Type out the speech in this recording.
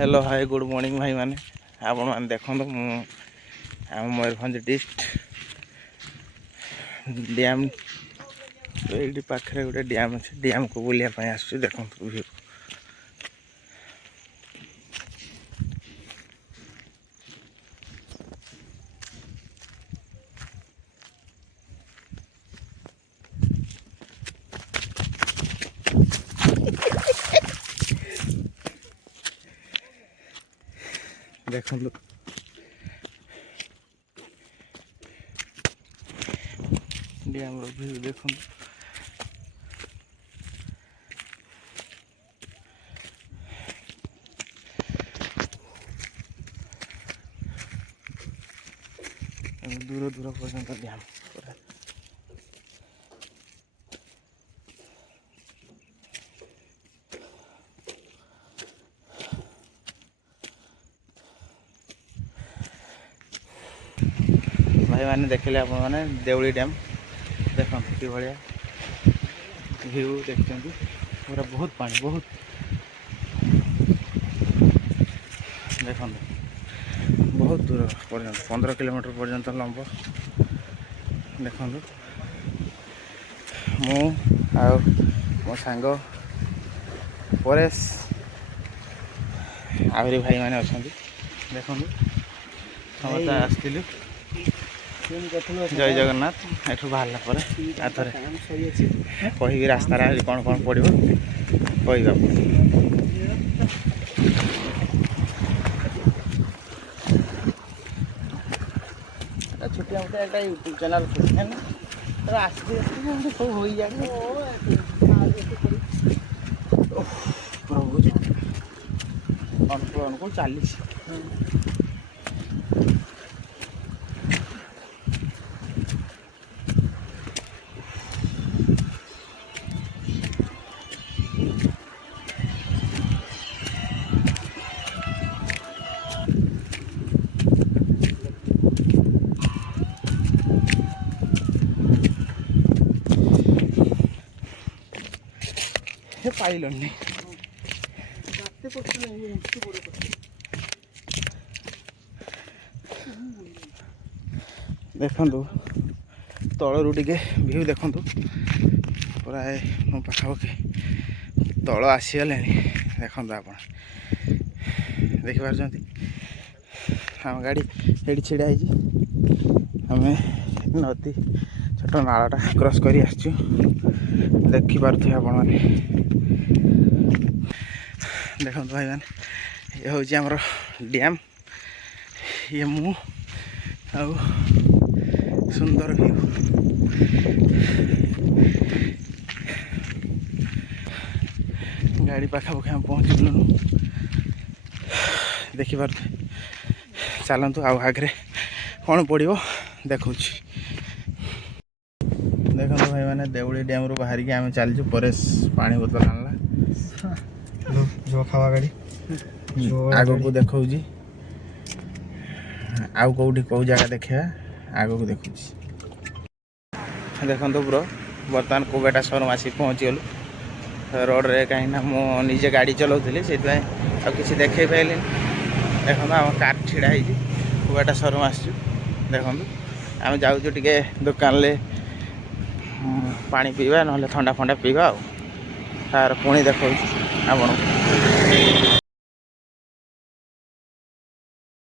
hello hi good morning भाई माने आपण मैंने देखो आम मयूरभंज डिस्ट्रिक्ट डैम ये पाखे गोटे डैम अच्छे डैम को बुलायापी आसू देखो व्यू देखो डैम व्यू देखो दूर दूर पर्यंत डैम भाई मैंने देखिले आप मैंने देवली डैम देखो कि भाया व्यू देखते पूरा बहुत पानी बहुत देखो बहुत दूर पर्यंत 15 किलोमीटर पर्यंत लंब देखो मु मो सांग परेश आहरी भाई मैंने अच्छा देखो समस्त आसलु जय जगन्नाथ एठू बाहर पर आथरे कहि रास्ता कौन कौन पड़ो कह छोटिया मोटा एक यूट्यूब चैनल खोलते ना तो आसती सब हो जाए प्रभु अनुकूल अनुकूल 40 पाइलनी देखु तलू टे व्यू देखु पूरा मो पाखापाखि तल आसीगले देखो आप देखिपार आम गाड़ी ये छिड़ा आम नदी छोट नालाटा क्रॉस कर देखिपे आपण मैंने देखो भाई मैंने ये हूँ आमर डैम ये मु आउ सुंदर व्यू गाड़ी पाखापाखि आम पहुँचलु देखिपार चलतु आगे कौन पड़ो देखा देखो भाई मैंने देवली डैम रू बाहर के आम चलचु परेश पानी बोतल आनला जो खावा गाड़ी आग को देखा आउ कौटी कौ जगह देखा आग को देखु देखो ब्रो बर्तमान कुबेटा शोरूम आसिक पहुँची गलु रोड रे कहीं मु निजे गाड़ी चलाऊली से किसी देखे पारे देखो आम कार छिड़ा कुबेटा शोरूम आसचु देखो आम जाऊँ टे दुकान ले पानी पीवा ना ठंडा फंडा पीवा आर पुणी देखा आपण